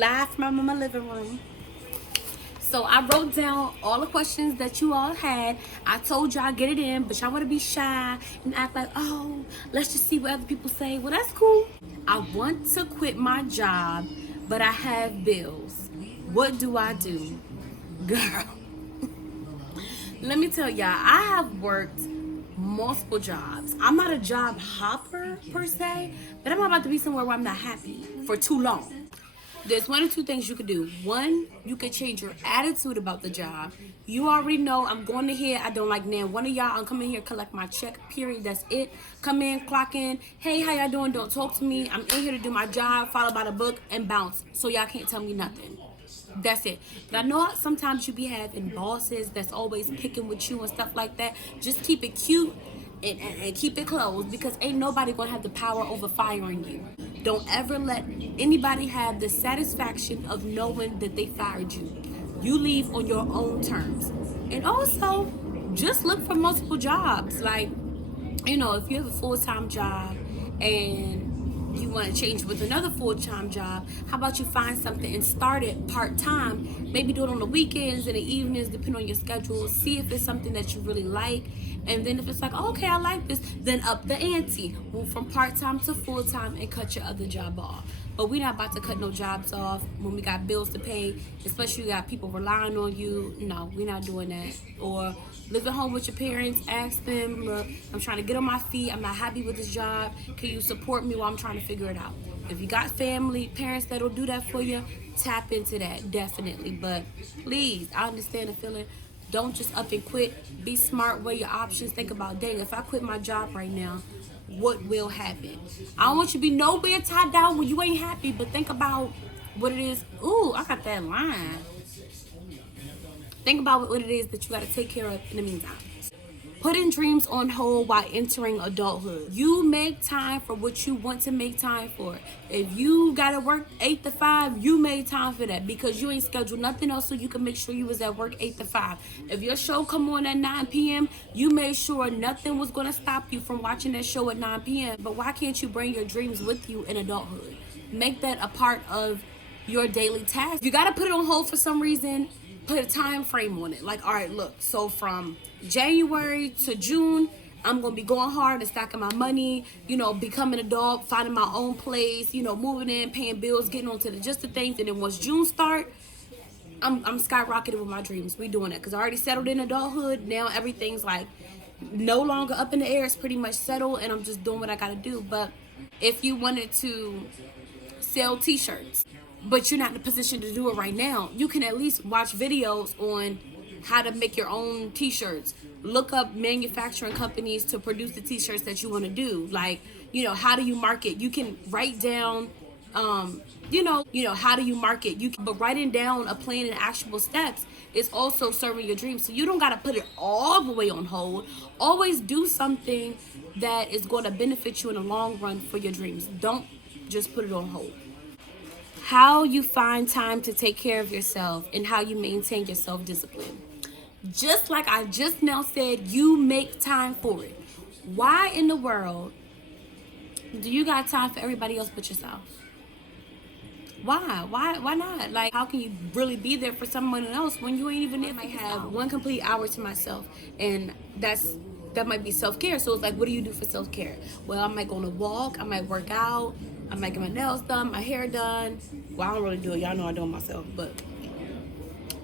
live from my living room. So I wrote down all the questions that you all had. I told y'all get it in, but y'all want to be shy and act like, oh, let's just see what other people say. Well, that's cool. I want to quit my job, but I have bills. What do I do? Girl, let me tell y'all, I have worked multiple jobs. I'm not a job hopper per se, but I'm not about to be somewhere where I'm not happy for too long. There's one or two things you could do. One, you could change your attitude about the job. You already know I'm going to here. I don't like now. One of y'all, I'm coming here, collect my check, period. That's it. Come in, clock in. Hey, how y'all doing? Don't talk to me. I'm in here to do my job, followed by the book, and bounce. So y'all can't tell me nothing. That's it. But I know sometimes you be having bosses that's always picking with you and stuff like that. Just keep it cute and keep it closed, because ain't nobody gonna have the power over firing you. Don't ever let anybody have the satisfaction of knowing that they fired you. You leave on your own terms. And also, just look for multiple jobs. Like, you know, if you have a full-time job and you want to change with another full-time job, how about you find something and start it part-time? Maybe do it on the weekends and the evenings, depending on your schedule. See if it's something that you really like. And then if it's like, oh, okay, I like this, then up the ante. Move from part-time to full-time and cut your other job off. But we're not about to cut no jobs off when we got bills to pay, especially you got people relying on you. No, we're not doing that. Or live at home with your parents, ask them, look, I'm trying to get on my feet, I'm not happy with this job, can you support me while I'm trying to figure it out? If you got family, parents that'll do that for you, tap into that, definitely. But please, I understand the feeling. Don't just up and quit. Be smart, weigh your options. Think about, dang, if I quit my job right now, what will happen? I don't want you to be nowhere tied down when you ain't happy, but think about what it is. Ooh, I got that line. Think about what it is that you got to take care of in the meantime. Putting dreams on hold while entering adulthood. You make time for what you want to make time for. If you got to work 8 to 5, you made time for that because you ain't scheduled nothing else so you can make sure you was at work 8 to 5. If your show come on at 9 p.m., you made sure nothing was going to stop you from watching that show at 9 p.m. But why can't you bring your dreams with you in adulthood? Make that a part of your daily task. You got to put it on hold for some reason. Put a time frame on it. Like, all right, look, so from January to June, I'm going to be going hard and stacking my money, you know, becoming an adult, finding my own place, you know, moving in, paying bills, getting onto the things. And then once June start, I'm skyrocketing with my dreams. We doing it because I already settled in adulthood. Now everything's like no longer up in the air. It's pretty much settled and I'm just doing what I got to do. But if you wanted to sell t-shirts, but you're not in a position to do it right now, you can at least watch videos on how to make your own t-shirts. Look up manufacturing companies to produce the t-shirts that you want to do. Like, you know, how do you market? You can write down, you know, how do you market? But writing down a plan and actual steps is also serving your dreams. So you don't got to put it all the way on hold. Always do something that is going to benefit you in the long run for your dreams. Don't just put it on hold. How you find time to take care of yourself and how you maintain your self-discipline. Just like I just now said, you make time for it. Why in the world do you got time for everybody else but yourself? Why not? Like, how can you really be there for someone else when you ain't even there? I might have one complete hour to myself, and that might be self-care. So it's like, what do you do for self-care? Well, I might go on a walk, I might work out, I might get my nails done, my hair done. Well, I don't really do it. Y'all know I do it myself, but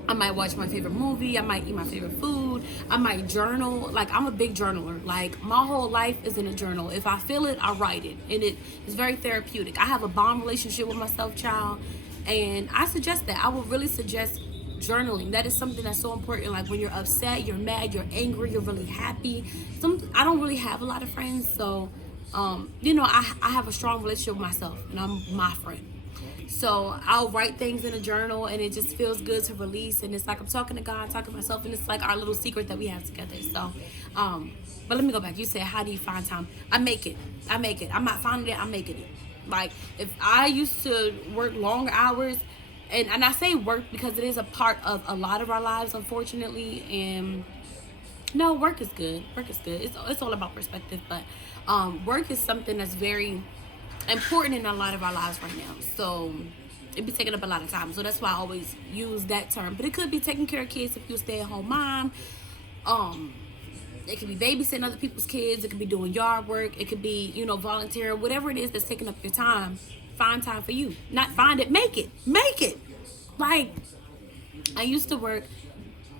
I might watch my favorite movie. I might eat my favorite food. I might journal. Like, I'm a big journaler. Like, my whole life is in a journal. If I feel it, I write it. And it is very therapeutic. I have a bond relationship with myself, child. And I suggest that. I would really suggest journaling. That is something that's so important. Like, when you're upset, you're mad, you're angry, you're really happy. I don't really have a lot of friends, so you know, I have a strong relationship with myself, and I'm my friend. So I'll write things in a journal, and it just feels good to release. And it's like I'm talking to God, talking to myself, and it's like our little secret that we have together. So, but let me go back. You said, how do you find time? I make it. I'm not finding it. I'm making it. Like, if I used to work longer hours, and I say work because it is a part of a lot of our lives, unfortunately, and no, work is good. Work is good. It's all about perspective, but work is something that's very important in a lot of our lives right now. So It'd be taking up a lot of time. So that's why I always use that term. But it could be taking care of kids if you're a stay-at-home mom. It could be babysitting other people's kids. It could be doing yard work. It could be, volunteering. Whatever it is that's taking up your time, find time for you. Not find it, make it. Make it. Like, I used to work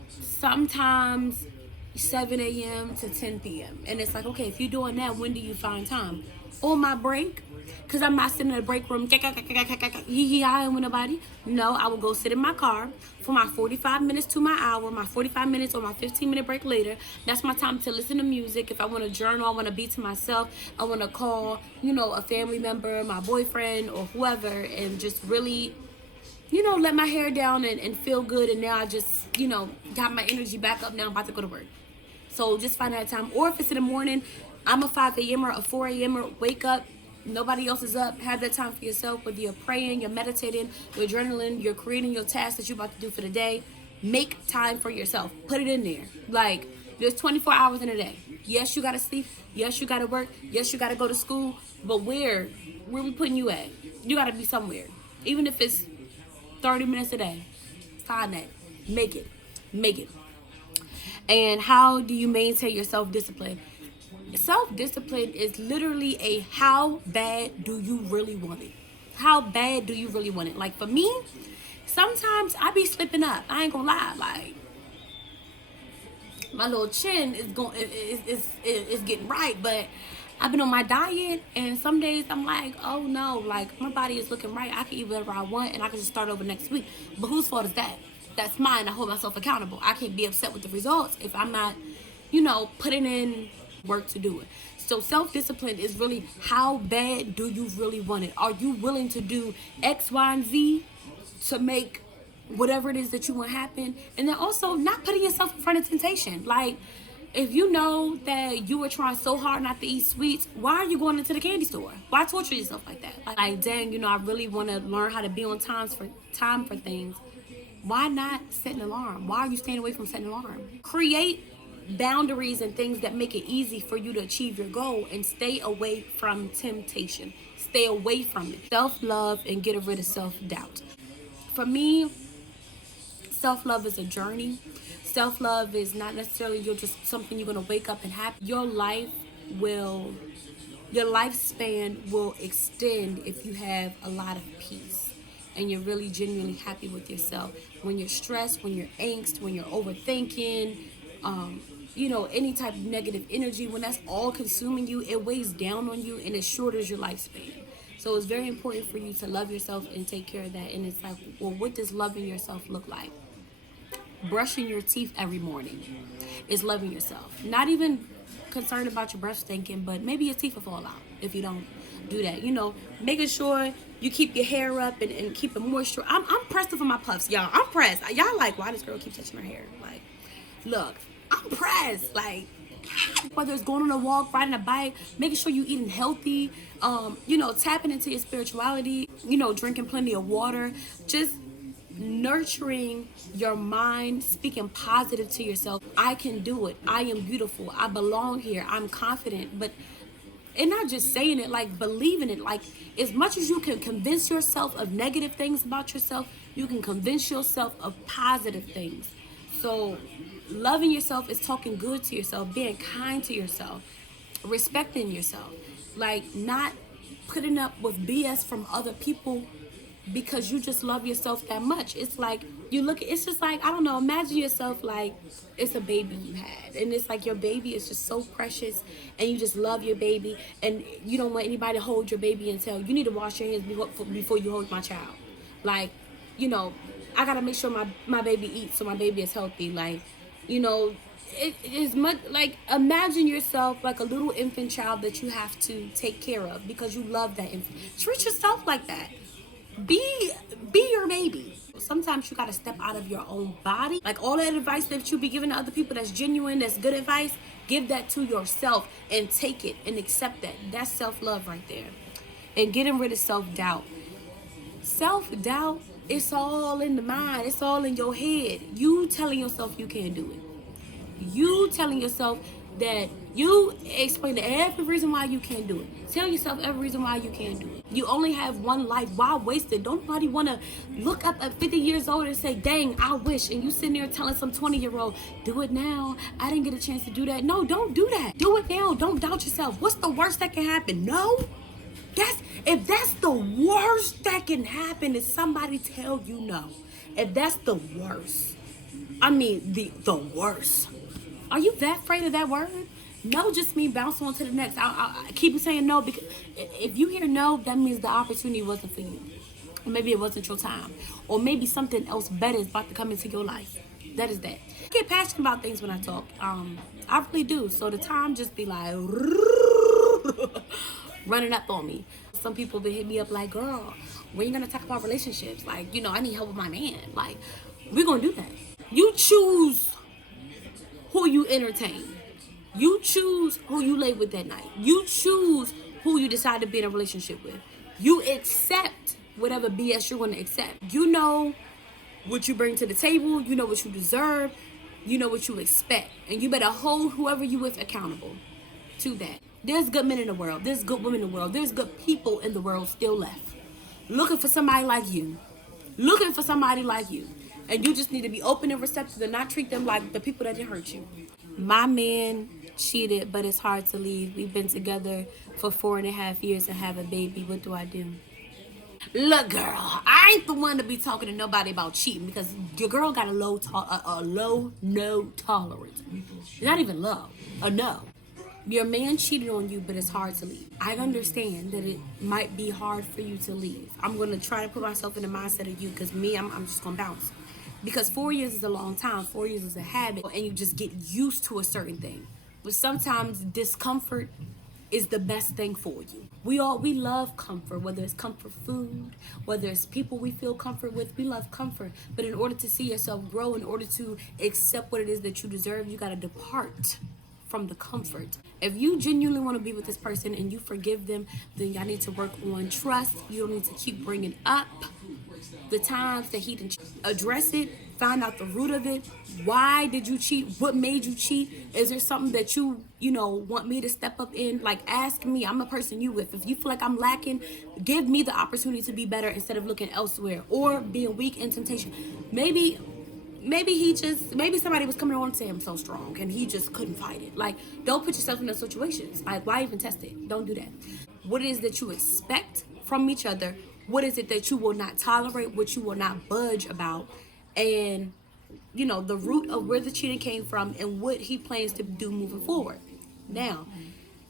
sometimes 7 a.m. to 10 p.m. And it's like, okay, if you're doing that, when do you find time? On my break, because I'm not sitting in the break room yee-yee-ying with nobody. No, I will go sit in my car for my 45 minutes to my hour, my 45 minutes or my 15-minute break later. That's my time to listen to music. If I want to journal, I want to be to myself. I want to call, a family member, my boyfriend or whoever, and just really, let my hair down and feel good. And now I just, got my energy back up. Now I'm about to go to work. So just find that time. Or if it's in the morning, I'm a 5 a.m. or a 4 a.m. or wake up, nobody else is up. Have that time for yourself, whether you're praying, you're meditating, you're journaling, you're creating your tasks that you're about to do for the day. Make time for yourself. Put it in there. Like, there's 24 hours in a day. Yes, you gotta sleep. Yes, you gotta work. Yes, you gotta go to school. But where we putting you at? You gotta be somewhere. Even if it's 30 minutes a day. Find that. Make it. Make it. And how do you maintain your self-discipline? Self-discipline is literally a how bad do you really want it? How bad do you really want it? Like, for me, sometimes I be slipping up. I ain't gonna lie. Like, my little chin is getting right, but I've been on my diet, and some days I'm like, oh no, like, my body is looking right. I can eat whatever I want, and I can just start over next week. But whose fault is that? That's mine. I hold myself accountable. I can't be upset with the results if I'm not, putting in work to do it. So self-discipline is really, how bad do you really want it? Are you willing to do X, Y, and Z to make whatever it is that you want happen? And then also not putting yourself in front of temptation. Like, if you know that you were trying so hard not to eat sweets, why are you going into the candy store? Why torture yourself like that? Like, dang, I really want to learn how to be on time for things. Why not set an alarm? Why are you staying away from setting an alarm? Create boundaries and things that make it easy for you to achieve your goal, and stay away from temptation. Stay away from it. Self-love and get rid of self-doubt. For me, self-love is a journey. Self-love is not necessarily just something you're going to wake up and have. Your lifespan will extend if you have a lot of peace and you're really genuinely happy with yourself. When you're stressed, when you're angst, when you're overthinking, any type of negative energy, when that's all consuming you, it weighs down on you and it shortens your lifespan. So it's very important for you to love yourself and take care of that. And it's like, well, what does loving yourself look like? Brushing your teeth every morning is loving yourself. Not even concerned about your breath stinking, but maybe your teeth will fall out if you don't do that. Making sure you keep your hair up and keep it moisture. I'm pressed for my puffs, y'all. I'm pressed. Y'all like, why this girl keep touching her hair? Like, look, I'm pressed. Like, whether it's going on a walk, riding a bike, making sure you're eating healthy, tapping into your spirituality, drinking plenty of water, just nurturing your mind, speaking positive to yourself. I can do it. I am beautiful. I belong here. I'm confident. And not just saying it, like believing it. Like, as much as you can convince yourself of negative things about yourself, you can convince yourself of positive things. So loving yourself is talking good to yourself, being kind to yourself, respecting yourself, like not putting up with BS from other people because you just love yourself that much. It's like, it's just like, I don't know, imagine yourself like it's a baby you had, and it's like your baby is just so precious, and you just love your baby, and you don't want anybody to hold your baby and tell you need to wash your hands before you hold my child. Like, I gotta make sure my baby eats so my baby is healthy. Like, it is much like, imagine yourself like a little infant child that you have to take care of because you love that infant. Treat yourself like that. Be your baby. Sometimes you gotta step out of your own body. Like, all that advice that you be giving to other people that's genuine, that's good advice, give that to yourself and take it and accept that. That's self-love right there. And getting rid of self-doubt. Self-doubt, it's all in the mind. It's all in your head. You telling yourself you can't do it. You telling yourself that You explain every reason why you can't do it. Tell yourself every reason why you can't do it. You only have one life. Why waste it? Don't nobody want to look up at 50 years old and say, dang, I wish. And you sitting there telling some 20-year-old, do it now. I didn't get a chance to do that. No, don't do that. Do it now. Don't doubt yourself. What's the worst that can happen? No. If that's the worst that can happen is somebody tell you no. If that's the worst. I mean, the worst. Are you that afraid of that word? No just mean bounce on to the next. I keep saying no because if you hear no, that means the opportunity wasn't for you. Or maybe it wasn't your time. Or maybe something else better is about to come into your life. That is that. I get passionate about things when I talk. I really do. So the time just be like running up on me. Some people will hit me up like, girl, when you gonna talk about relationships? Like, you know, I need help with my man. Like, we're gonna do that. You choose who you entertain. You choose who you lay with that night. You choose who you decide to be in a relationship with. You accept whatever BS you're going to accept. You know what you bring to the table. You know what you deserve. You know what you expect. And you better hold whoever you with accountable to that. There's good men in the world. There's good women in the world. There's good people in the world still left. Looking for somebody like you. Looking for somebody like you. And you just need to be open and receptive and not treat them like the people that did hurt you. My man cheated, but it's hard to leave. We've been together for 4.5 years and have a baby. What do I do? Look, girl, I ain't the one to be talking to nobody about cheating because your girl got a low no tolerance. Not even low, a no. Your man cheated on you, but it's hard to leave. I understand that it might be hard for you to leave. I'm going to try to put myself in the mindset of you because I'm just going to bounce. Because 4 years is a long time. 4 years is a habit. And you just get used to a certain thing. But sometimes discomfort is the best thing for you. We love comfort, whether it's comfort food, whether it's people we feel comfort with. We love comfort. But in order to see yourself grow, in order to accept what it is that you deserve, you got to depart from the comfort. If you genuinely want to be with this person and you forgive them, then y'all need to work on trust. You don't need to keep bringing up the times that he didn't address it, find out the root of it. Why did you cheat? What made you cheat? Is there something that you want me to step up in? Like, ask me. I'm a person you with. If you feel like I'm lacking, give me the opportunity to be better instead of looking elsewhere or being weak in temptation. Maybe somebody was coming on to him so strong and he just couldn't fight it. Like, don't put yourself in those situations. Like, why even test it? Don't do that. What it is that you expect from each other? What is it that you will not tolerate? What you will not budge about? And, the root of where the cheating came from and what he plans to do moving forward. Now,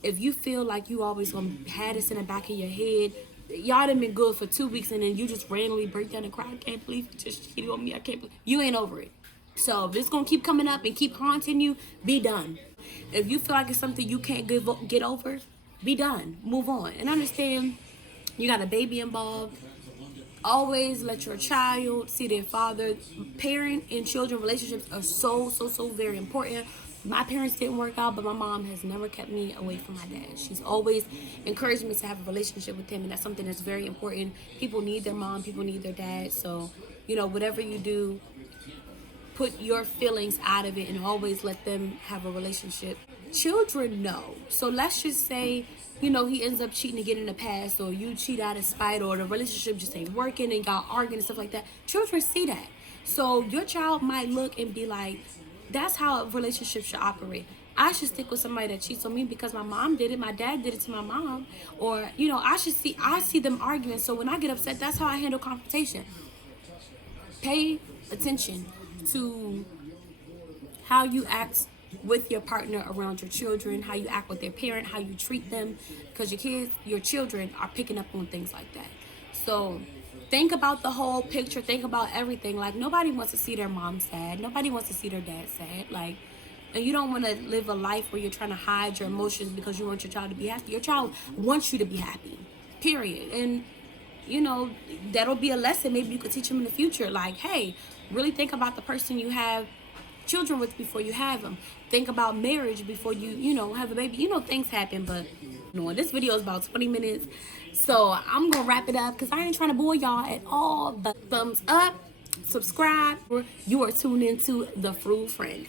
if you feel like you always gonna have this in the back of your head, y'all done been good for 2 weeks and then you just randomly break down and cry, I can't believe you just cheated on me, I can't believe you ain't over it. So if it's gonna keep coming up and keep haunting you, be done. If you feel like it's something you can't get over, be done. Move on. And understand you got a baby involved. Always let your child see their father. Parent and children relationships are so very important. My parents didn't work out, but my mom has never kept me away from my dad. She's always encouraged me to have a relationship with him, and that's something that's very important. People need their mom, people need their dad. So, whatever you do, put your feelings out of it and always let them have a relationship. Children know. So let's just say, he ends up cheating again in the past, or you cheat out of spite, or the relationship just ain't working and y'all arguing and stuff like that. Children see that. So your child might look and be like, that's how a relationship should operate. I should stick with somebody that cheats on me because my mom did it, my dad did it to my mom. Or, I see them arguing. So when I get upset, that's how I handle confrontation. Pay attention to how you act with your partner around your children, how you act with their parent, how you treat them, because your children are picking up on things like that. So think about the whole picture, think about everything. Like, nobody wants to see their mom sad, nobody wants to see their dad sad. Like, and you don't want to live a life where you're trying to hide your emotions because you want your child to be happy. Your child wants you to be happy, period. And that'll be a lesson maybe you could teach them in the future. Like, hey, really think about the person you have children with before you have them. Think about marriage before you have a baby. Things happen, but this video is about 20 minutes, so I'm gonna wrap it up because I ain't trying to bore y'all at all. But thumbs up, subscribe. You are tuned into The Frugal Friend.